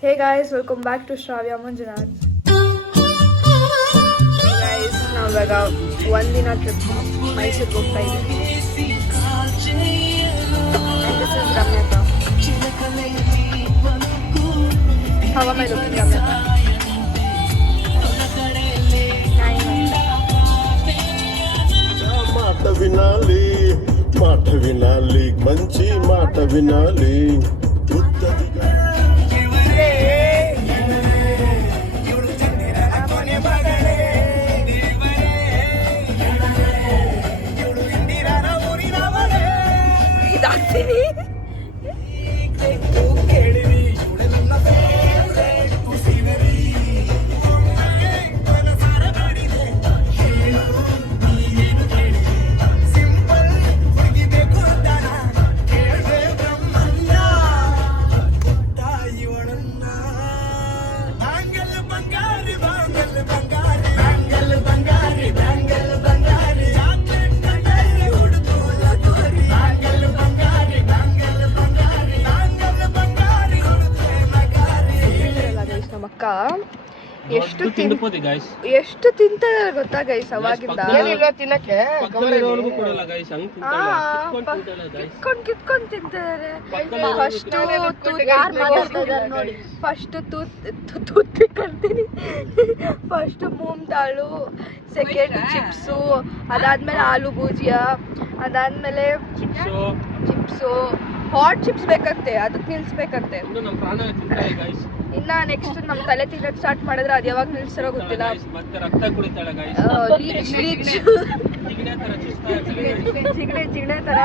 Hey guys, welcome back to Shravya Manjunath. Hey guys, ನಾವು ಇವಾಗ ಒಂದಿನ ಟ್ರಿಪ್ ಮೈಸೂರಿಗೆ ಹೋಗ್ತಾ ಇದ್ದೀವಿ. And this is Ramyata. How am I looking, Ramyata? మాట వినాలి మంచి మాట వినాలి ಇದಾಗ್ತೀನಿ. ಎಷ್ಟು ತಿಂತಾರೆ ಗೊತ್ತಾ ಗೈಸ್ ಅವಾಗಿಂದ ಕಿತ್ಕೊಂಡ್ ತಿಂತಾರೆ. ಫಸ್ಟ್ ತೂತ್ ಕಲ್ತೀನಿ. ಫಸ್ಟ್ ಮೂಂಗ್ ದಾಳು, ಸೆಕೆಂಡ್ ಚಿಪ್ಸು, ಅದಾದ್ಮೇಲೆ ಆಲೂ ಭುಜಿಯಾ, ಅದಾದ್ಮೇಲೆ ಚಿಪ್ಸು. ಹಾಟ್ ಚಿಪ್ಸ್ ಬೇಕಂತೆ, ಅದಕ್ಕೆ ನಿಲ್ಸ್ಬೇಕಂತೆ. ಇನ್ನ ನೆಕ್ಸ್ಟ್ ನಮ್ ತಲೆ ತಿನ್ನಕ್ ಸ್ಟಾರ್ಟ್ ಮಾಡಿದ್ರೆ ಅದ್ ಯಾವಾಗ ನಿಲ್ಸಿರೋ ಗೊತ್ತಿಲ್ಲ. ಜಿಗಣೆ ತರ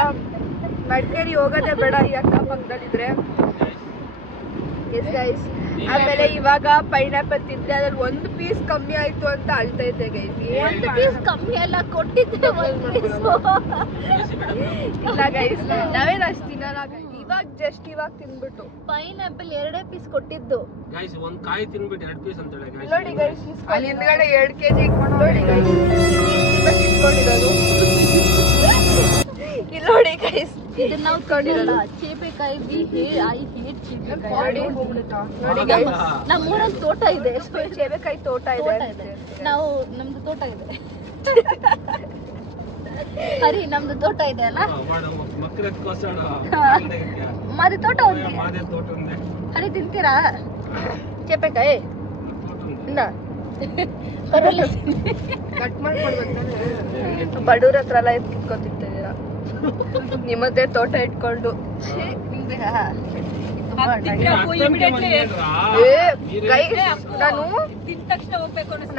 ಮಡಿಕೇರಿ ಹೋಗೋದೇ ಬೇಡ ಈ ಅಕ್ಕಪಕ್ಕದಲ್ಲಿದ್ರೆ. Yes guys. ಆಮೇಲೆ ಇವಾಗ ಪೈನಾಪಲ್ ತಿಂದ್ರೆ ಅದ್ರಲ್ಲಿ ಒಂದು ಪೀಸ್ ಕಮ್ಮಿ ಆಯ್ತು ಅಂತ ಅಳ್ತಾ ಇದ್ದೆ ಗೈಸ್. ಒಂದು ಪೀಸ್ ಕಮ್ಮಿ ಎಲ್ಲ ಕೊಟ್ಟಿದ್ದೆ ಇಲ್ಲ ಗೈಸ್, ನಾವೇನು ಅಷ್ಟು ತಿನ್ನಲ್ಲ ಗೈಸ್. ಇವಾಗ ತಿನ್ಬಿಟ್ಟು ಪೈನಾಪಲ್ 2 ಪೀಸ್ ಕೊಟ್ಟಿದ್ದು ಗೈಸ್. ಒಂದ್ ಕಾಯಿ ತಿನ್ಬಿಟ್ಟು 2 ಪೀಸ್ ಅಂತ ಹೇಳಿ ಗೈಸ್. ನೋಡಿ ಗೈಸ್, ಅಲ್ಲಿ ಹಿಂದ್ಗಡೆ 2 kg ಇಟ್ಕೊಂಡು ನೋಡಿ ಗೈಸ್ ಇಟ್ಕೊಂಡಿರೋದು. ಇಲ್ಲಿ ನೋಡಿ ಗೈಸ್, ಇದನ್ನ ನಾವು ಕೊಂಡಿರಲ್ಲ. ಚೇಪೆಕಾಯಿ ಐ ಹೇಟ್ ಚೇಪೆಕಾಯಿ. ನೋಡಿ ಗೈಸ್, ನಮ್ಮ ಊರಲ್ಲಿ ತೋಟ ಇದೆ, ಚೇಪೆಕಾಯಿ ತೋಟ ಇದೆ. ನಾವು ನಮ್ದು ತೋಟ ಇದೆ. ಹರಿ ನಮ್ದು ತೋಟ ಇದೆ ಅಲ್ಲ, ಮಾದಿ ತೋಟ ಒಂದು. ಹರಿ ತಿಂತೀರಾ ಚೇಪೆಕಾಯಿ? ಬಡವ್ರ ಹತ್ರ ಎಲ್ಲ ಕಿತ್ಕೊಂಡ್ ತಿಂತಿದ್ದೀರಾ, ನಿಮ್ಮದೇ ತೋಟ ಇಟ್ಕೊಂಡು.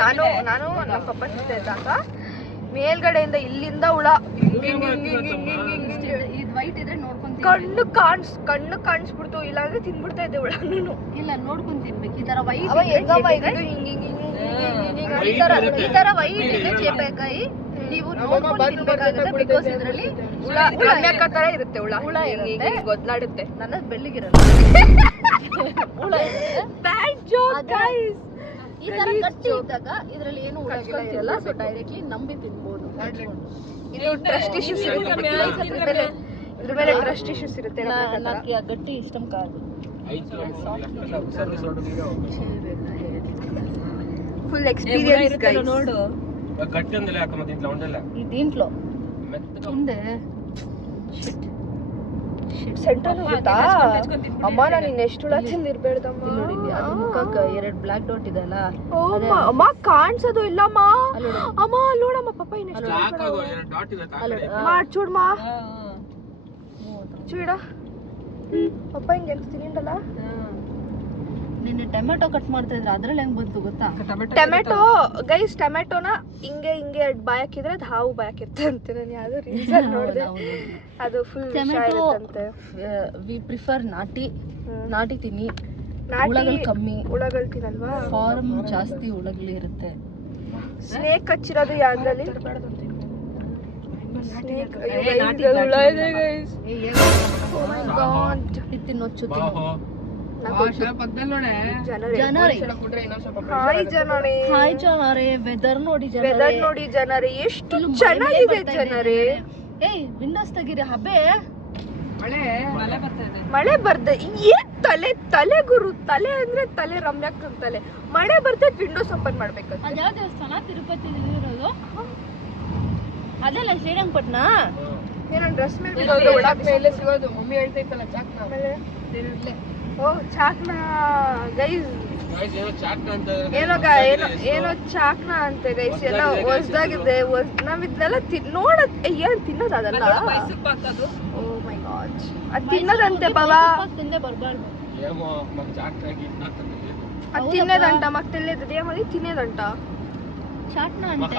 ನಾನು ನಮ್ಮ ಪಪ್ಪ ಜೊತೆ ಇದ್ದಾಗ ಮೇಲ್ಗಡೆಯಿಂದ ಇಲ್ಲಿಂದ ಹುಳ ಕಣ್ಣು ಕಾಣಿಸ್ಬಿಡ್ತು, ಇಲ್ಲಾಂದ್ರೆ ತಿನ್ಬಿಡ್ತಾ ಇದ್ದೆ ಹುಳನು. ಇಲ್ಲ ನೋಡ್ಕೊಂಡ್ ತಿನ್ಬೇಕು. ಈ ತರ ವೈಟ್ ಈ ತರ ವೈಟ್ ಇದೆ ಚೇಪೆಕಾಯಿ. ನೀವು ನೋಡ್ಕೊಂಡು ತಿನ್ಬೇಕಾಗುತ್ತೆ, ಬಿಕಾಸ್ ಇದ್ರಲ್ಲಿ ರಮ್ಯಕ್ಕ ತರ ಇರುತ್ತೆ ಹುಳ. ಹುಳ ಇರುತ್ತೆ, ಗೊದ್ಲಾಡುತ್ತೆ. ನನ್ನ ಬೆಳ್ಳಿಗಿರಲ್ಲ ಹುಳ ಇರುತ್ತೆ. ಈ ತರ ಗಟ್ಟಿ ಇದ್ದಾಗ ಇದ್ರಲ್ಲಿ ಏನು ಉಳ್ಕೊಳ್ಳಲ್ಲ, ಸೊ ಡೈರೆಕ್ಟ್ಲಿ ನಂಬಿ ತಿನ್ಬೋದು. ಇದು ಟ್ರಸ್ಟ್ ಇಶ್ಯೂಸ್ ಇರುತ್ತೆ, ಇದ್ರ ಮೇಲೆ ಟ್ರಸ್ಟ್ ಇಶ್ಯೂಸ್ ಇರುತ್ತೆ. ನನಗೆ ಗಟ್ಟಿ ಇಷ್ಟಂ ಕಾದು ಫುಲ್ ಎಕ್ಸ್ಪೀರಿಯನ್ಸ್ ಗೈಸ್. ನೋಡು ಗಟ್ಟಿ ಅಂದ್ರೆ ಯಾಕ ಮತ್ತೆ ಇಂಟ್ಲ ಇದೀಂಟ್ಲೋ ಹಿಂದೆ ಸೆಂಟ್ರಲ್ ಹೋಗುತ್ತಾ ಅಮ್ಮ. ನಾನು ಇನ್ನೆಷ್ಟು ಹುಳ ತಿಂದಿರ್ಬೇಡ್ದಮ್ಮ. ನೋಡಿ ಅದು ಮುಖಕ್ಕೆ 2 ಬ್ಲಾಕ್ ಡಾಟ್ ಇದೆ ಅಲ್ಲ, ಅಮ್ಮ ಕಾಣಿಸೋದು ಇಲ್ಲಮ್ಮ. ಅಮ್ಮ ನೋಡಮ್ಮ ಪಪ್ಪ ಇನ್ನೆಷ್ಟು ಚೂಡಮ್ಮ ಚೂಡ ಪಪ್ಪ ಹಿಂಗೆ ಎಂತ ತಿನ್ನಿಂಡಲ್ಲ. ನಿನ್ನೆ ಟೊಮೆಟೊ ಕಟ್ ಮಾಡ್ತಾ ಇದ್ರೆ ಅದ್ರಲ್ಲಿ ಹೆಂಗ್ ಬಂತು ಗೊತ್ತಾ? ಟೊಮೆಟೊ ಗೈಸ್, ಟೊಮೆಟೊನ ಹಿಂಗೆ 2 ಬಾಯ್ ಹಾಕಿದ್ರೆ ಅದು ಹಾವು ಬಾಯ್ ಹಾಕಿರ್ತಂತೆ ಅಂತ ನಾನು ಯಾವ್ದೋ ರೀಸನ್ ನೋಡಿದೆ. ಅದು ಫುಲ್ ಟೊಮೆಟೊ ವಿ ಪ್ರಿಫರ್ ನಾಟಿ ತಿನ್ನಿ. ಹುಳಗಳು ಕಮ್ಮಿ, ಹುಳಗಳು ತಿನ್ನಲ್ವಾ? ಫಾರ್ಮ್ ಜಾಸ್ತಿ ಹುಳಗಳು ಇರುತ್ತೆ. ಸ್ನೇಕ್ ಹಚ್ಚಿರೋದು ಯಾವ್ದ್ರಲ್ಲಿ? ಸ್ನೇಕ್ ಹುಳ ಇದೆ ಗೈಸ್. ಓ ಮೈ ಗಾಡ್, ತಿನ್ನೋಚ್ಚು ಹಾಯ್ ಜನರೇ, ವೆದರ್ ನೋಡಿ ಜನರೇ, ಎಷ್ಟು ಚೆನ್ನಾಗಿದೆ ಜನರೇ. ಏಯ್ ವಿಂಡೋಸ್ ತೆಗೀರಿ, ಹಬ್ಬೆ ಮಳೆ ಬರ್ತಾ ಇದೆ. ಮಳೆ ಬರ್ದೆ ಏನ್ ತಲೆ ಗುರು, ತಲೆ ಅಂದ್ರೆ ತಲೆ ರಮ್ಯಾಕ್ಕನ್ ತಲೆ. ಮಳೆ ಬರ್ದೆ ವಿಂಡೋಸ್ ಓಪನ್ ಮಾಡ್ಬೇಕು. ಅದ್ಯಾವ ದೇವಸ್ಥಾನ? ತಿರುಪತಿ ಇರೋದು ಅದೆಲ್ಲ ಶ್ರೀರಂಗಪಟ್ಟಣ. ಏನೋ ಡ್ರೆಸ್ ಮೇಲೆ ಸಿಗೋದು. ಮಮ್ಮಿ ಹೇಳ್ತೈತಲ್ಲ ಚಾಕ್ನ. ಓ ಚಾಕ್ನಾ ಗೈಸ್, ಏನೋ ಚಾಕ್ನಾ ಅಂತೆ ಗೈಸ್. ಎಲ್ಲ ಹೊಸ್ದಾಗಿದೆ. ನಾವ್ ಇದನ್ನೆಲ್ಲ ನೋಡದ್ ಏನ್ ತಿನ್ನೋದು ಅದಲ್ಲ. ಓ ಮೈ ಗಾಡ್, ಅದ್ ತಿನ್ನೋದಂತೆ ಬಾವಾ. ತಿಂದೆ ಬರ್ಬಾರ್ದು. ಅದ್ ತಿನ್ನೋದಂಟ ಮಕ್ಕಳಲ್ಲಿ ದೇವರಿಗೆ ತಿನ್ನೋದಂಟ. ಚಾಟ್ನ ಅಂತೆ.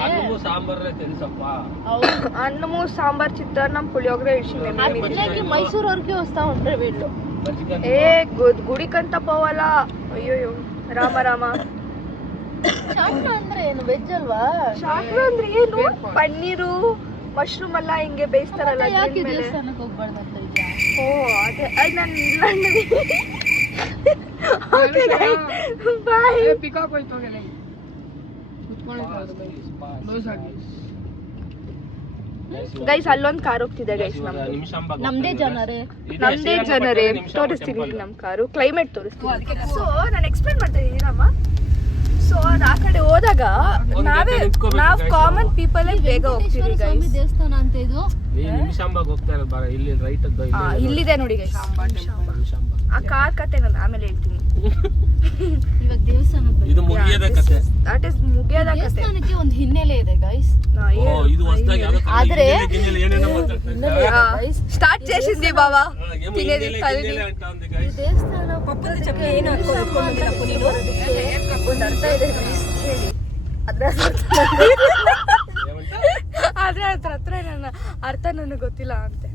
ಅನ್ನಮು ಸಾಂಬಾರ್ ಚಿತ್ರಾನ್ನ ಪುಳಿಯೋಗರೆ ಇಡ್ಲಿ ಮೈಸೂರವ್ರಿಗೆ ಹೊಸ್ತಾ ಹೊಂಟ್ರೆ ಬಿಡ್ಲು. ಏ ಗುಡಿಕಂತ ಪೋವಲ್ಲ. ಅಯ್ಯೋ ರಾಮ ರಾಮ. ಚಾಟ್ನ ಅಂದ್ರೆ ಏನು? ವೆಜ್ ಅಲ್ವಾ? ಶಾಕ್ರ ಅಂದ್ರೆ ಏನು? ಪನ್ನೀರು ಮಶ್ರೂಮ್ ಎಲ್ಲ ಹಿಂಗೆ ಬೇಯಿಸ್ತಾರಲ್ಲ. ಯಾಕೆ ದೇವಸ್ಥಾನಕ್ಕೆ ಹೋಗ್ಬಾರ್ದು ಅಂತ ಇದೆಯಾ? ಓ ಅದೇ ಅದು ನಾನು ಇಲ್ಲ ಬಾಯ್. ಪಿಕಾಕ್ ಹೋಯ್ತು ಹೋಗಿ ಗೈಸ್ ಅಲ್ಲೊಂದ್ ಕಾರ್ ಹೋಗ್ತಿದೆ ಗೈಸ್. ನಮ್ದೇ ಜನರೇ ತೋರಿಸ್ತೀನಿ ನಮ್ ಕಾರು. ಕ್ಲೈಮೇಟ್ ತೋರಿಸ್ತೀನಿ. ಸೊ ನಾನು ಎಕ್ಸ್ಪ್ಲೇನ್ ಮಾಡ್ತಾ ಇದ್ದೀನಮ್ಮ. ಸೊ ಆ ಕಡೆ ಹೋದಾಗ ನಾವ್ ಕಾಮನ್ ಪೀಪಲ್ ಬೇಗ ಹೋಗ್ತೀವಿ ಗೈಸ್. ದೇವಸ್ಥಾನ ಅಂತ ಇದು. ಇಲ್ಲಿದೆ ನೋಡಿ ಗೈಸ್. ಆ ಕಾರ್ ಕತೆ ನಾನು ಆಮೇಲೆ ಹೇಳ್ತೀನಿ. ಇವಾಗ ದೇವಸ್ಥಾನದ ಇದು ಮುಗಿಯದ ಕತೆ. ದಟ್ ಇಸ್ ಮುಗಿಯದ ಕತೆ. ದೇವಸ್ಥಾನಕ್ಕೆ ಒಂದು ಹಿನ್ನೆಲೆ ಇದೆ ಗೈಸ್. ಆದ್ರೆ ಸ್ಟಾರ್ಟ್ చేసింది బావా. తినేది తల్లి. ಈ ದೇವಸ್ಥಾನ ಪಪ್ಪನ ಚಪ್ಪಲಿ ಏನು ಹಾಕೊಂಡಿಲ್ಲಪ್ಪ ನೀನು? ಒಂದು ಅರ್ಥ ಇದೆ ಹೇಳಿ. ಆದ್ರೆ ಅದ್ರ ಹತ್ರ ನನ್ನ ಅರ್ಥ ನನಗೆ ಗೊತ್ತಿಲ್ಲ ಅಂತೆ.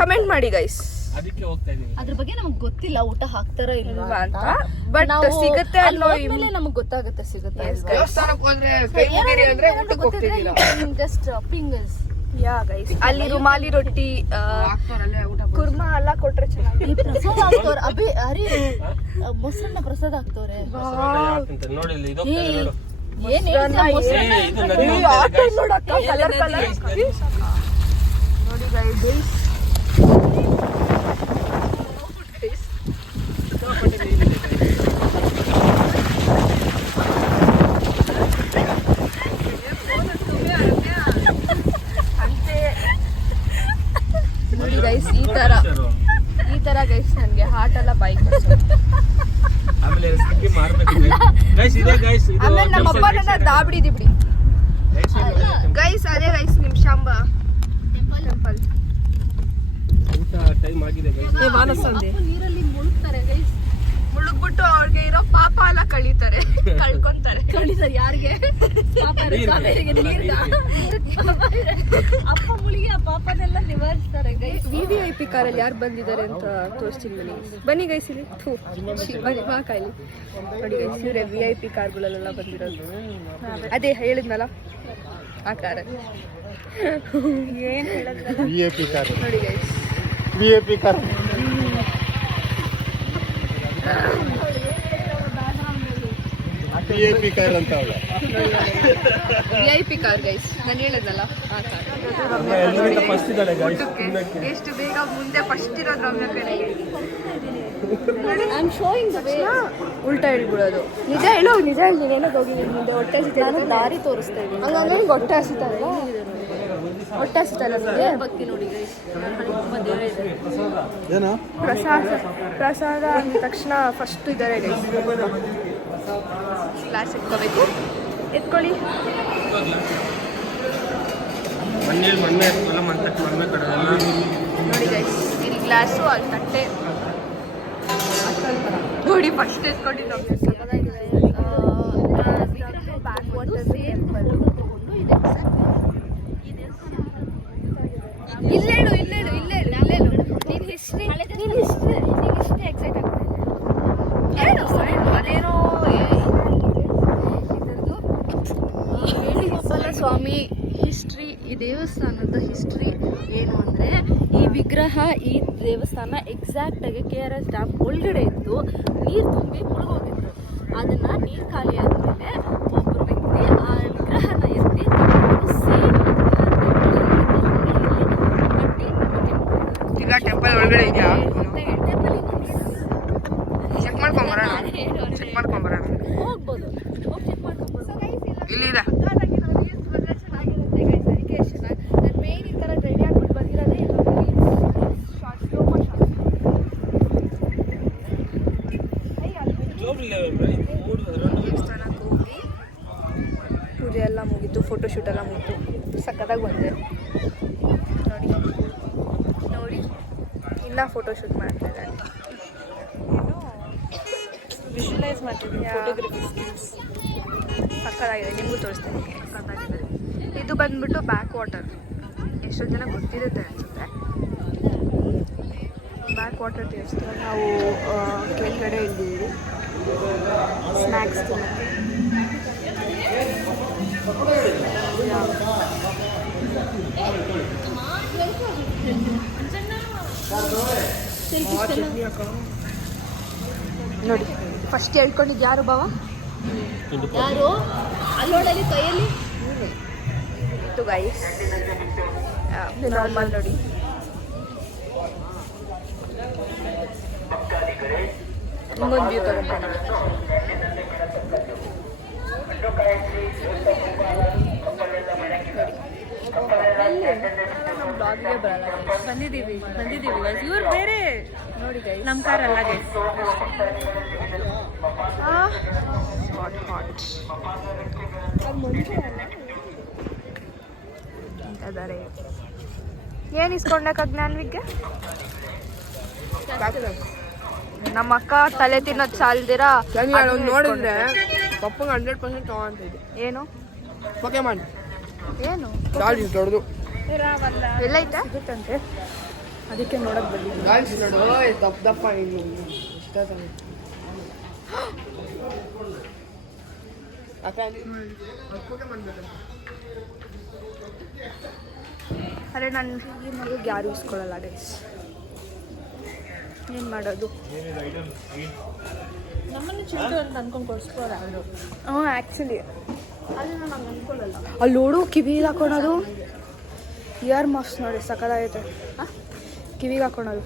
ಕಮೆಂಟ್ ಮಾಡಿ ಗೈಸ್. ಅದ್ರ ಬಗ್ಗೆ ನಮಗ್ ಗೊತ್ತಿಲ್ಲ ಊಟ ಹಾಕ್ತಾರ ಇಲ್ವಾ ಅಂತ. ಬಟ್ ಸಿಗುತ್ತೆ ಅನ್ನೋ ಮೇಲೆ ನಮಗ್ ಗೊತ್ತಾಗುತ್ತೆ. ಸಿಗುತ್ತೆ ದೇವಸ್ಥಾನಕ್ಕೆ ಹೋದ್ರೆ ಕೈ ಮುಗಿರಿ ಅಂದ್ರೆ ಊಟಕ್ಕೆ ಹೋಗ್ತಿದ್ದಿಲ್ಲ. Just fingers. ಯಾ ಗೈಸ್ ಅಲ್ಲಿ ರುಮಾಲಿ ರೊಟ್ಟಿ ಹಾಕ್ತಾರಲ್ಲೇ ಊಟ. ಕುರ್ಮಾ ಎಲ್ಲ ಕೊಟ್ರೆ ಚೆನ್ನಾಗಿ. ಪ್ರಸಾದ ಹಾಕ್ತವ್ರ. ಮೊಸರನ್ನ ಪ್ರಸಾದ ಹಾಕ್ತವ್ರೆ. ಏನ್ ನೋಡಕ್ಕ ಕಲರ್ ಕಲರ್ ನೋಡಿ ಗೈಸ್. ನೋಡಿ ಗೈಸ್ ಈ ತರ ಗೈಸ್ ನನ್ಗೆ ಹಾರ್ಟ್ ಎಲ್ಲ ಬೈಕ್. ಆಮೇಲೆ ನಮ್ಮಪ್ಪ ನನ್ನ ದಾಬಡಿ ದಿಬ್ಡಿ ಗೈಸ್. ಅದೇ ಗೈಸ್ ನಿಮ್ ಶಾಂಬ ಟೆಂಪಲ್ ನೀರಲ್ಲಿ ಮುಳುಗ್ತಾರೆ ಗೈಸ್. ಮುಳುಗ್ಬಿಟ್ಟು ಅವ್ರಿಗೆ ಇರೋ ಪಾಪ ಎಲ್ಲ ಕಳ್ಕೊಂತಾರೆ. ಯಾರಿಗೆ ಪಾಪ ಅಪ್ಪ ಮುಳುಗಿ ಆ ಪಾಪನೆಲ್ಲ ನಿವಾರಿಸ್ತಾರೆ ಗೈಸ್. VVIP ಕಾರಲ್ಲಿ ಯಾರು ಬಂದಿದ್ದಾರೆ ಅಂತ ತೋರಿಸ್ತೀನಿ ಬನ್ನಿ ಗೈಸ್. ಇಲ್ಲಿ ಬನ್ನಿ ಬಾ ಕಾಯಿಲಿ ನೋಡಿ ಗೈಸ್. ಇವರೇ VIP ಕಾರ್ಗಳಲ್ಲೆಲ್ಲ ಬಂದಿರೋದು. ಅದೇ ಹೇಳಿದ್ನಲ್ಲ ಆ ಕಾರಲ್ಲಿ. ಏನ್ ಹೇಳಿದ್ನಲ್ಲ VIP ಕಾರ್ ನೋಡಿ guys. VIP car VIP car ಅಂತ ಅವಳ. VIP car guys. ನಾನು ಹೇಳಿದ್ನಲ್ಲ ಆ ಕಾರ್. ಎಷ್ಟು ಬೇಗ ಮುಂದೆ ಫಸ್ಟ್ ಇರೋದು ರಮ್ಯಾ ಕಡೆಗೆ. ಉಲ್ಟಾ ಹೇಳ್ಬಿಡೋದು. ನಿಜ ಹೇಳು. ನಿಜ ಹೇಳಿ. ಏನಕ್ಕೆ ಹೋಗಿ ಮುಂದೆ ಹೊಟ್ಟೆ ಹಸಿತಾರೆ. ದಾರಿ ತೋರಿಸ್ತಾ ಇದ್ದೀನಿ. ಹಂಗಂದ್ರೆ ಹೊಟ್ಟೆ ಹಸಿತಾರಲ್ಲ. ಹೊಟ್ಟೆ ಹಸಿತಲ್ಲ ನಿಮಗೆ. ಭಕ್ತಿ ನೋಡಿ ಗೈಸ್. ಪ್ರಸಾದ ಅಂದ ತಕ್ಷಣ ಫಸ್ಟ್ ಇದ್ದಾರೆ ಗೈಸ್. ಗ್ಲಾಸ್ ಎತ್ಕೋಬೇಕು. ಎತ್ಕೊಳ್ಳಿ. ನೋಡಿ ಗೈಸ್ ಇಲ್ಲಿ ಗ್ಲಾಸು ಅಲ್ಲಿ ತಟ್ಟೆ ನೋಡಿ ಫಸ್ಟ್ ಎತ್ಕೊಂಡಿದ್ದು. ಇಲ್ಲೇಳು ನೀನ್ ಹಿಸ್ಟ್ರಿ ಎಕ್ಸೈಟ್ ಆಗ್ತಾ ಹೇಳು. ಅದೇನೋ ವೇಣುಗೋಪಾಲ ಸ್ವಾಮಿ ಹಿಸ್ಟ್ರಿ. ಈ ದೇವಸ್ಥಾನದ ಹಿಸ್ಟ್ರಿ ಏನು ಅಂದರೆ, ಈ ವಿಗ್ರಹ ಈ ದೇವಸ್ಥಾನ ಎಕ್ಸಾಕ್ಟಾಗಿ KRS ಡ್ಯಾಮ್ ಒಳಗಡೆ ಇತ್ತು. ನೀರು ತುಂಬಿ ಮುಳುಗೋಗಿತ್ತು. ಅದನ್ನು ನೀರು ಖಾಲಿ ಆದಮೇಲೆ ಒಬ್ಬರು ವ್ಯಕ್ತಿ ಆ ವಿಗ್ರಹನ ಎತ್ತಿ ಸೇಮ್ ಈಗ ಒಳಗಡೆ ಇದೆಯಾ ಚೆಕ್ ಮಾಡ್ಕೊಂಬರೋಣ ಚೆಕ್ ಮಾಡ್ಕೊಂಬರೋಣ ಹೋಗ್ಬೋದು ಹೋಗಿ ಚೆಕ್ ಮಾಡ್ಕೊಬೋದು. ಇಲ್ಲಿ ಇದೆ ಮೇನ್ ಈ ಥರ ರೆಡಿ ಆಗ್ಬಿಟ್ಟು ಬಂದಿರೋದೇ ದೇವಸ್ಥಾನಕ್ಕೆ ಹೋಗಿ ಪೂಜೆ ಎಲ್ಲ ಮುಗೀತು, ಫೋಟೋಶೂಟ್ ಎಲ್ಲ ಮುಗೀತು, ಸಕ್ಕತ್ತಾಗಿ ಬಂದೆ ನೋಡಿ ನೋಡಿ. ಇನ್ನೂ ಫೋಟೋಶೂಟ್ ಮಾಡ್ತಿದ್ದಾರೆ, ಏನೋ ವಿಜುವಲೈಸ್ ಮಾಡ್ತಿದ್ದೀನಿ ಫೋಟೋಗ್ರಫಿ ಸ್ಕಿಲ್ಸ್. ಸಕ್ಕತ್ತಾಗಿದೆ, ನಿಮಗೂ ತೋರಿಸ್ತೀನಿ. ಸಕ್ಕತ್ತಾಗಿದೆ. ಇದು ಬಂದ್ಬಿಟ್ಟು ಬ್ಯಾಕ್ ವಾಟರ್, ಎಷ್ಟೊಂದು ಜನ ಗೊತ್ತಿರುತ್ತೆ ಅನಿಸುತ್ತೆ. ಬ್ಯಾಕ್ ವಾಟರ್ ದೇವಸ್ಥಾನ. ನಾವು ಕೆಳಗಡೆ ಇದ್ದೀವಿ ಸ್ನ್ಯಾಕ್ಸ್ ತಿನ್ನೋಕ್ಕೆ. ನೋಡಿ ಫಸ್ಟ್ ಹೇಳ್ಕೊಂಡಿದ್ದು ಯಾರು ಬಾವ? ಯಾರು ಅಲ್ಲೋಡಲ್ಲಿ ಕೈಯಲ್ಲಿ ಇದು ಗೈಸ್ ನಾರ್ಮಲ್ ನೋಡಿ. ನಿಮ್ಗೊಂದು ವ್ಯೂ ತಗೊಂಡ್ಬರೋಣ. ನಮ್ಮ ಬ್ಲಾಗಿಗೆ ಬರಲ್ಲ, ಬಂದಿದ್ದೀವಿ ಗೈಸ್. ಇವ್ರು ಬೇರೆ ನೋಡಿ ಗೈಸ್, ನಮ್ಮ ಕಾರಲ್ಲ ಗೈಸ್. ಹಾಟ್ ಹಾಟ್ ಅಂತಿದ್ದಾರೆ. ಏನು ಇಸ್ಕೊಂಡಕ್ಕ ಜ್ಞಾನ್ವಿಗೆ? ನಮ್ಮ ಅಕ್ಕ ತಲೆ ತಿನ್ನೋದು ಸಾಲ್ದಿರ ನೋಡಿದ್ರೆ ಪಪ್ಪಂಗೆ 100% ತಗೊಂತ ಇದೆ. ಏನು ಪೋಕೆಮಾನ್ ಏನು ಡಾಲ್ ಇಸ್ ದೊಡ್ಡದು ಎಲ್ಲೈತೆ ಸಿಗುತ್ತಂತೆ, ಅದಕ್ಕೆ ನೋಡಕ್ ಬಂದಿದ್ವಿ. ಡಾಲ್ಸ್ ನೋಡು ದಪ್ಪ ದಪ್ಪ ಇನ್ನು ಇಷ್ಟ ತಾನೆ. ಅರೆ ನಾನು ಈ ಮಗುಗೆ ಯಾರು ಇಸ್ಕೊಳ್ಳಲ್ಲ ಗೈಸ್, ಏನು ಮಾಡೋದು? ನಮ್ಮನ್ನು ಚಿಲ್ಡ್ರು ಅಂತ ಅನ್ಕೊಂಡು ಕೊಡಿಸ್ಬೋದ ಅವರು. ಹ್ಞೂ ಆ್ಯಕ್ಚುಲಿ ಅಲ್ಲಿ ನಾನು ಹಂಗೆ ಅನ್ಕೊಳ್ಳಲ್ಲ. ಅಲ್ಲಿ ನೋಡು ಕಿವಿಗೆ ಹಾಕೊಳೋದು, ಇಯರ್ ಮಫ್ಸ್ ನೋಡಿ ಸಕ್ಕತ್ತಾಗೈತೆ. ಕಿವಿಗೆ ಹಾಕೊಳೋದು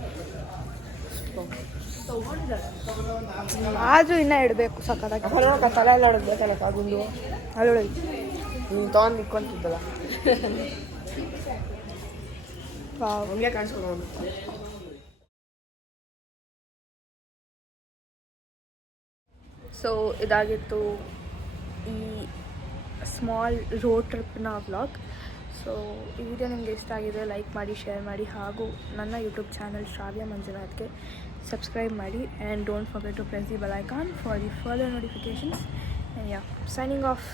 ಆದರೂ ಇನ್ನೂ ಇಡಬೇಕು, ಸಕ್ಕತ್ತಾಗಿ ತಲೆ ಎಲ್ಲ ಹೊಡ್ಬೇಕಲ್ಲ ಕಾಗುಂಡು ಅಲ್ಲೊಳಗೆ ನೀನು ತಗೊಂಡು ನಿಕ್ಕೊಂತಿದ್ದಲ್ಲ ಹಂಗೆ ಕಾಣಿಸ್ಕೊಂಡು. ಸೊ ಇದಾಗಿತ್ತು ಈ ಸ್ಮಾಲ್ ರೋಡ್ ಟ್ರಿಪ್ನ ವ್ಲಾಗ್. ಸೊ ಈ ವಿಡಿಯೋ ನಿಮಗೆ ಇಷ್ಟ ಆಗಿದೆ ಲೈಕ್ ಮಾಡಿ, ಶೇರ್ ಮಾಡಿ, ಹಾಗೂ ನನ್ನ ಯೂಟ್ಯೂಬ್ ಚಾನಲ್ ಶ್ರಾವ್ಯ ಮಂಜುನಾಥ್ಗೆ ಸಬ್ಸ್ಕ್ರೈಬ್ ಮಾಡಿ. And don't forget to press the bell icon for the further notifications. And yeah, signing of.